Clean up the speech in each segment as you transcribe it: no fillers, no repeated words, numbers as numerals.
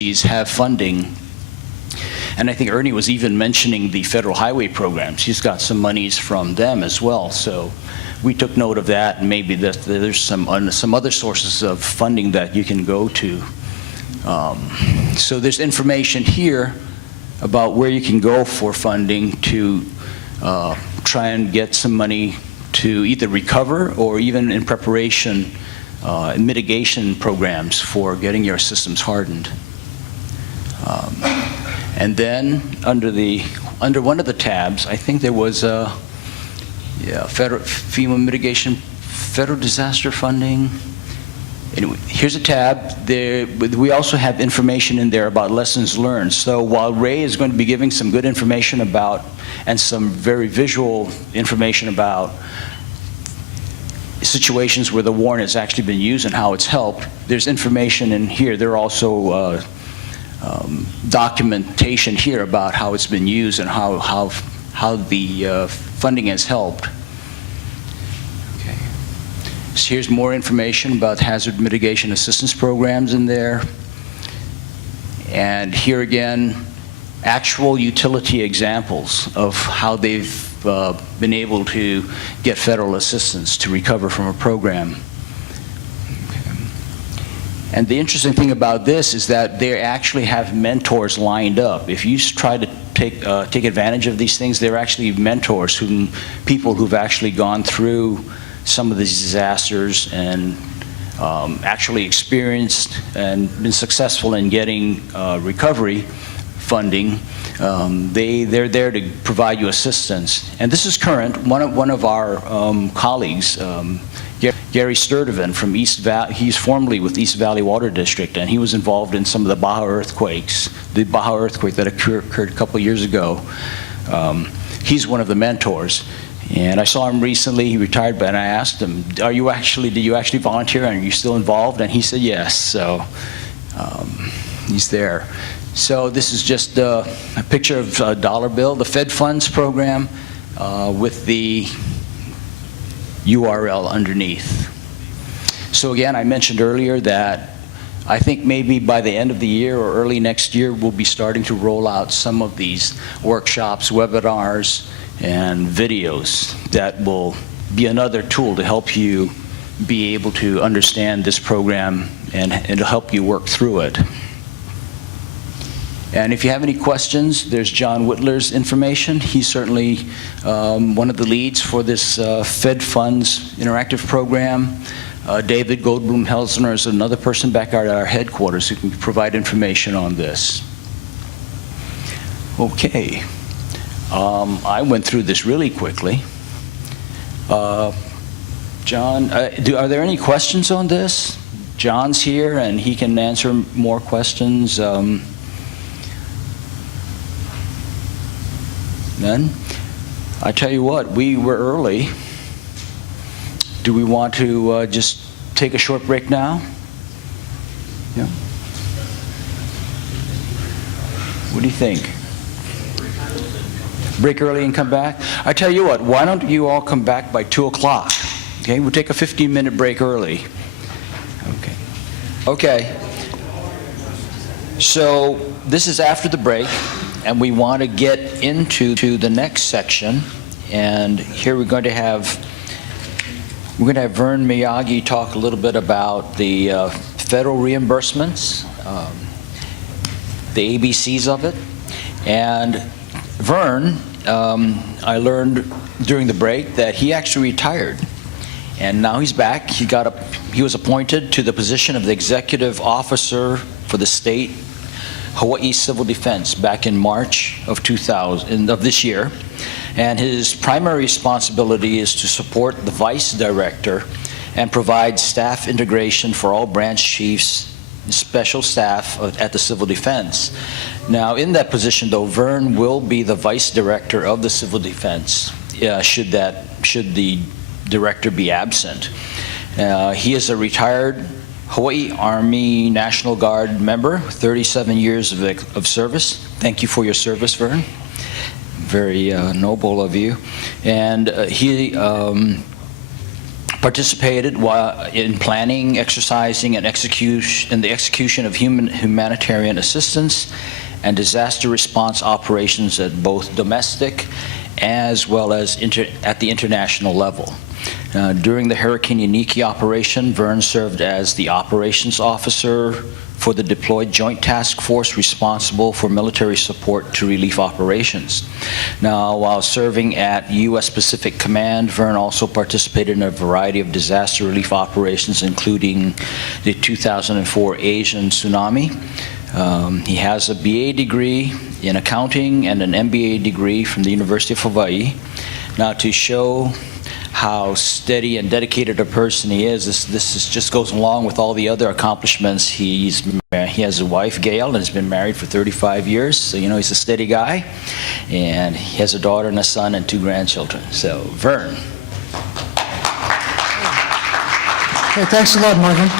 have funding. And I think Ernie was even mentioning the federal highway programs. He's got some monies from them as well. So we took note of that, and maybe that there's some other sources of funding that you can go to. So there's information here about where you can go for funding to try and get some money to either recover or even in preparation mitigation programs for getting your systems hardened. And then under one of the tabs, I think there was FEMA mitigation, federal disaster funding. Anyway, here's a tab. We also have information in there about lessons learned. So while Ray is going to be giving some good information about, and some very visual information about situations where the warrant has actually been used and how it's helped, there's information in here. There are also documentation here about how it's been used and how the funding has helped. Okay. So here's more information about hazard mitigation assistance programs in there. And here again, actual utility examples of how they've been able to get federal assistance to recover from a program. And the interesting thing about this is that they actually have mentors lined up. If you try to take advantage of these things, they're actually mentors, people who've actually gone through some of these disasters and actually experienced and been successful in getting recovery funding. They're there to provide you assistance. And this is current. One of our colleagues, Gary Sturdivant from East Valley, he's formerly with East Valley Water District, and he was involved in some of the Baja earthquakes, the Baja earthquake that occurred a couple of years ago. He's one of the mentors. And I saw him recently, he retired, and I asked him, did you actually volunteer, and are you still involved? And he said yes, so he's there. So this is just a picture of a dollar bill, the Fed Funds program with the URL underneath. So again, I mentioned earlier that I think maybe by the end of the year or early next year, we'll be starting to roll out some of these workshops, webinars, and videos that will be another tool to help you be able to understand this program and to help you work through it. And if you have any questions, there's John Whitler's information. He's certainly one of the leads for this Fed Funds interactive program. David Goldblum-Helsner is another person back at our headquarters who can provide information on this. Okay. I went through this really quickly. John, are there any questions on this? John's here and he can answer more questions. None? I tell you what, we were early. Do we want to just take a short break now? Yeah? What do you think? Break early and come back? I tell you what, why don't you all come back by 2 o'clock? Okay, we'll take a 15-minute break early. Okay. Okay. So this is after the break, and we want to get into the next section. And here we're going to have Vern Miyagi talk a little bit about the federal reimbursements, the ABCs of it. And Vern, I learned during the break that he actually retired, and now he's back. He was appointed to the position of the executive officer for the state Hawaii Civil Defense back in March of this year. And his primary responsibility is to support the vice director and provide staff integration for all branch chiefs and special staff at the Civil Defense. Now, in that position, though, Vern will be the vice director of the Civil Defense should the director be absent. He is a retired Hawaii Army National Guard member, 37 years of service. Thank you for your service, Vern. Very noble of you. And he participated in planning, exercising, and the execution of humanitarian assistance and disaster response operations at both domestic as well as at the international level. During the Hurricane Iniki operation, Vern served as the operations officer for the deployed Joint Task Force responsible for military support to relief operations. Now, while serving at U.S. Pacific Command, Vern also participated in a variety of disaster relief operations, including the 2004 Asian tsunami. He has a BA degree in accounting and an MBA degree from the University of Hawaii. Now, to show how steady and dedicated a person he is, this just goes along with all the other accomplishments. He has a wife, Gail, and has been married for 35 years, so you know he's a steady guy. And he has a daughter and a son and 2 grandchildren. So, Vern. Hey, thanks a lot, Marvin.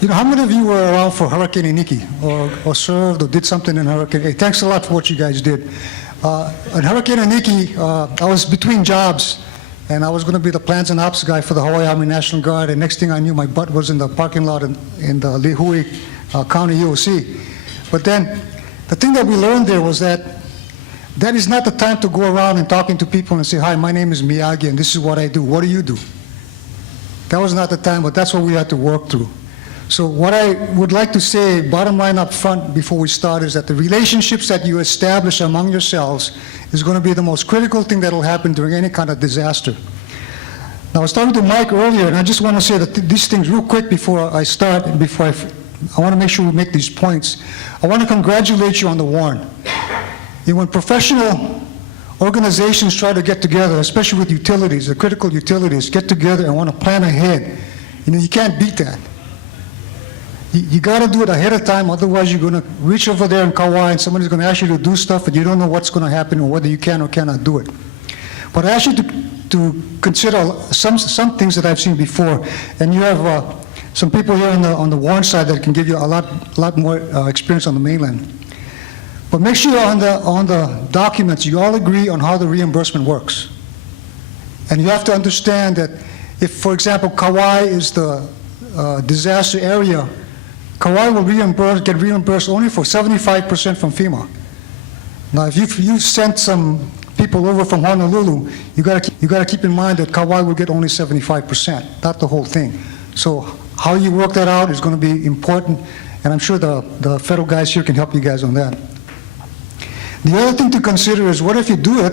You know, how many of you were around for Hurricane Iniki or served or did something in Hurricane? Hey, thanks a lot for what you guys did. At Hurricane Iniki, I was between jobs, and I was going to be the plans and ops guy for the Hawaii Army National Guard, and next thing I knew, my butt was in the parking lot in the Lihue County UOC. But then, the thing that we learned there was that is not the time to go around and talking to people and say, hi, my name is Miyagi, and this is what I do. What do you do? That was not the time, but that's what we had to work through. So what I would like to say, bottom line up front before we start, is that the relationships that you establish among yourselves is going to be the most critical thing that will happen during any kind of disaster. Now, I was talking to Mike earlier, and I just want to say that these things real quick before I start, and before I want to make sure we make these points. I want to congratulate you on the warrant. You know, when professional organizations try to get together, especially with utilities, the critical utilities, get together and want to plan ahead, you know, you can't beat that. You got to do it ahead of time, otherwise you're going to reach over there in Kauai and somebody's going to ask you to do stuff and you don't know what's going to happen or whether you can or cannot do it. But I ask you to consider some things that I've seen before, and you have some people here on the warrant side that can give you a lot more experience on the mainland. But make sure on the documents you all agree on how the reimbursement works. And you have to understand that if, for example, Kauai is the disaster area, Kauai will get reimbursed only for 75% from FEMA. Now, if you've sent some people over from Honolulu, you got to keep in mind that Kauai will get only 75%, not the whole thing. So how you work that out is going to be important, and I'm sure the federal guys here can help you guys on that. The other thing to consider is, what if you do it,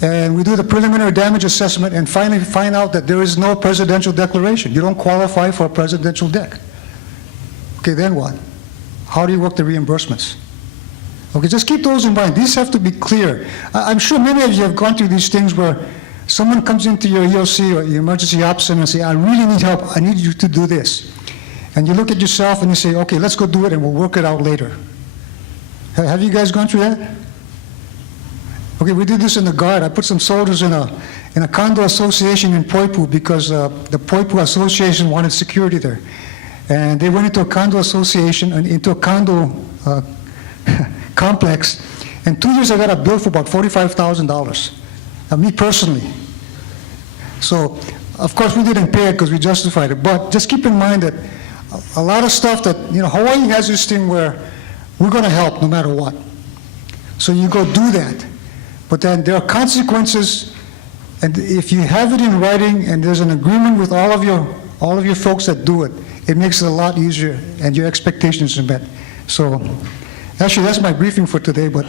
and we do the preliminary damage assessment and finally find out that there is no presidential declaration? You don't qualify for a presidential deck. Okay, then what? How do you work the reimbursements? Okay, just keep those in mind. These have to be clear. I'm sure many of you have gone through these things where someone comes into your EOC or your emergency ops center and say, I really need help. I need you to do this. And you look at yourself and you say, okay, let's go do it and we'll work it out later. Have you guys gone through that? Okay, we did this in the Guard. I put some soldiers in a condo association in Poipu because the Poipu Association wanted security there. And they went into a condo association and into a condo complex. And 2 years I got a bill for about $45,000, me personally. So, of course, we didn't pay it because we justified it. But just keep in mind that a lot of stuff that, you know, Hawaii has this thing where we're going to help no matter what. So you go do that. But then there are consequences, and if you have it in writing and there's an agreement with all of your folks that do it, it makes it a lot easier and your expectations are met. So actually that's my briefing for today, but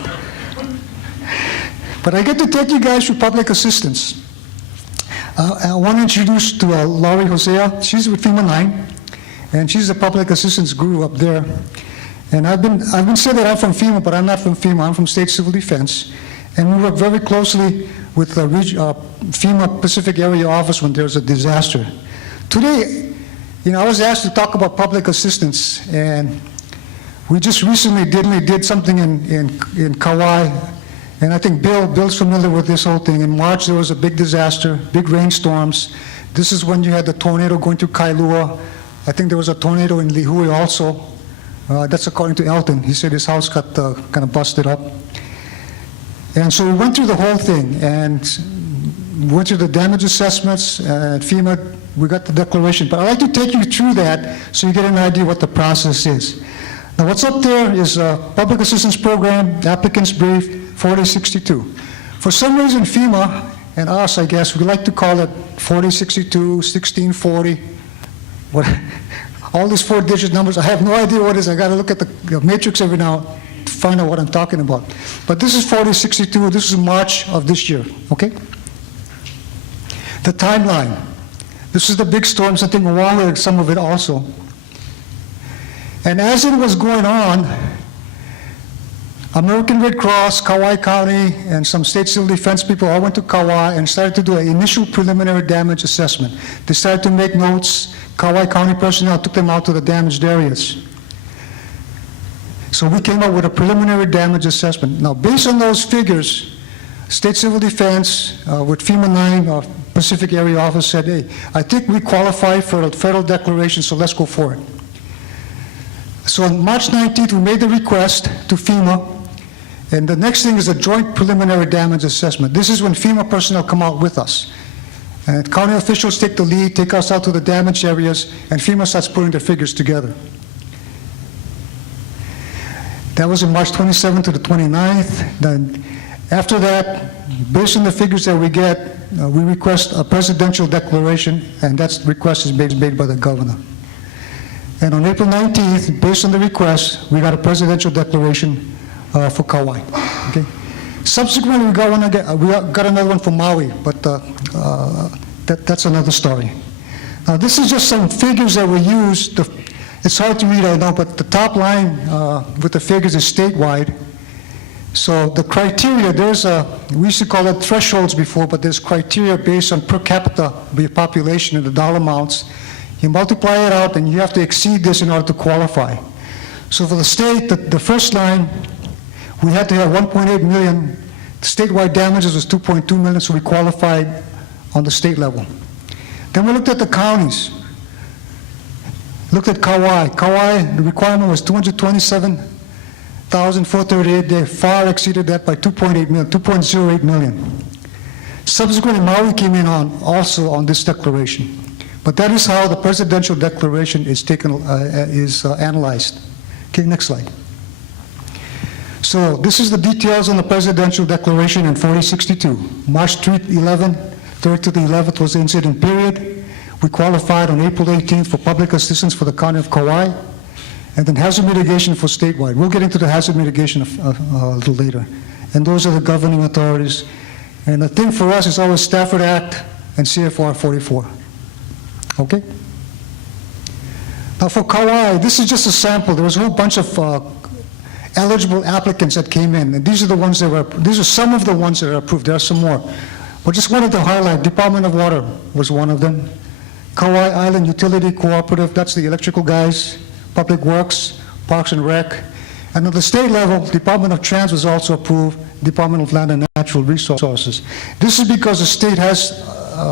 I get to take you guys through public assistance. I want to introduce to Laurie Hosea. She's with FEMA 9, and she's a public assistance guru up there. And I've been saying that I'm from FEMA, but I'm not from FEMA. I'm from State Civil Defense. And we work very closely with the FEMA Pacific Area Office when there's a disaster. Today, you know, I was asked to talk about public assistance, and we just recently did something in Kauai, and I think Bill's familiar with this whole thing. In March, there was a big disaster, big rainstorms. This is when you had the tornado going through Kailua. I think there was a tornado in Lihue also. That's according to Elton. He said his house got kind of busted up. And so we went through the whole thing, and went through the damage assessments, and FEMA, we got the declaration. But I'd like to take you through that so you get an idea what the process is. Now, what's up there is a Public Assistance Program, applicant's brief, 4062. For some reason, FEMA and us, I guess, we like to call it 4062, 1640, what, all these four-digit numbers. I have no idea what it is. I got to look at the matrix every now to find out what I'm talking about. But this is 4062. This is March of this year, okay? The timeline. This is the big storms, I think, along with some of it also. And as it was going on, American Red Cross, Kauai County, and some state civil defense people all went to Kauai and started to do an initial preliminary damage assessment. They started to make notes. Kauai County personnel took them out to the damaged areas. So we came up with a preliminary damage assessment. Now, based on those figures, State Civil Defense with FEMA 9, Pacific Area Office said, hey, I think we qualify for a federal declaration, so let's go for it. So on March 19th, we made the request to FEMA, and the next thing is a joint preliminary damage assessment. This is when FEMA personnel come out with us. And county officials take the lead, take us out to the damaged areas, and FEMA starts putting the figures together. That was on March 27th to the 29th. Then after that, based on the figures that we get, we request a presidential declaration, and that request is made by the governor. And on April 19th, based on the request, we got a presidential declaration for Kauai. Okay. Subsequently, we got another one for Maui, but that's another story. Now, this is just some figures that we used. It's hard to read, I know, but the top line with the figures is statewide. So the criteria, we used to call it thresholds before, but there's criteria based on per capita population and the dollar amounts. You multiply it out, and you have to exceed this in order to qualify. So for the state, the first line, we had to have 1.8 million. The statewide damages was 2.2 million, so we qualified on the state level. Then we looked at the counties. Looked at Kauai. Kauai, the requirement was 227,438. They far exceeded that by 2.08 million. Subsequently, Maui came in also on this declaration. But that is how the presidential declaration is analyzed. Okay, next slide. So this is the details on the presidential declaration in 4062. March 3rd to the 11th was the incident period. We qualified on April 18th for public assistance for the county of Kauai, and then hazard mitigation for statewide. We'll get into the hazard mitigation a little later. And those are the governing authorities. And the thing for us is always Stafford Act and CFR 44. Okay? Now for Kauai, this is just a sample. There was a whole bunch of eligible applicants that came in, and these are some of the ones that are approved. There are some more. But just wanted to highlight, Department of Water was one of them. Kauai Island Utility Cooperative, that's the electrical guys, Public Works, Parks and Rec. And at the state level, Department of Trans was also approved, Department of Land and Natural Resources. This is because the state has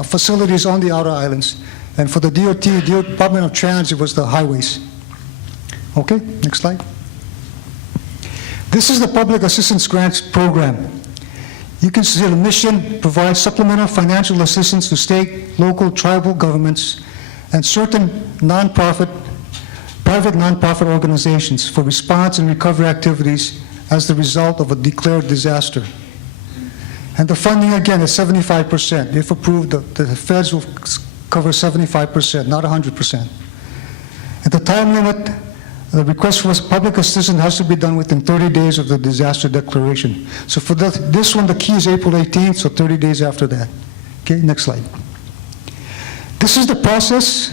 facilities on the outer islands. And for the DOT, Department of Trans, it was the highways. Okay, next slide. This is the Public Assistance Grants Program. You can see the mission provides supplemental financial assistance to state, local, tribal governments, and certain private nonprofit organizations for response and recovery activities as the result of a declared disaster. And the funding, again, is 75%. If approved, the feds will cover 75%, not 100%. At the time limit, the request for public assistance has to be done within 30 days of the disaster declaration. So for this one, the key is April 18th, so 30 days after that. Okay, next slide. This is the process.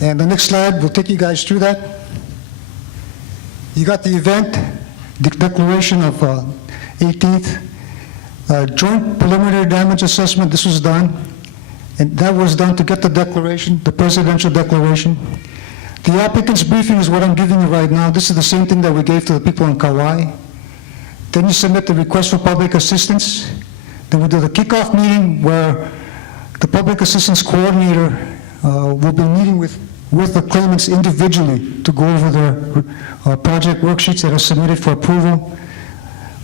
And the next slide will take you guys through that. You got the event, the declaration of 18th, joint preliminary damage assessment. This was done, and that was done to get the declaration, the presidential declaration. The applicant's briefing is what I'm giving you right now. This is the same thing that we gave to the people in Kauai. Then you submit the request for public assistance. Then we do the kickoff meeting where the public assistance coordinator will be meeting with the claimants individually to go over their project worksheets that are submitted for approval.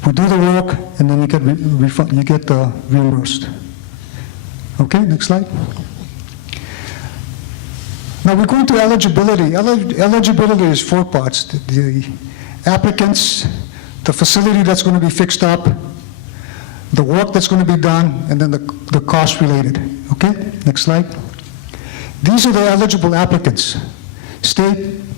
We do the work, and then you get reimbursed. Okay, next slide. Now we're going to eligibility. Eligibility is 4 parts. The applicants, the facility that's going to be fixed up, the work that's going to be done, and then the cost related. Okay, next slide. These are the eligible applicants. State,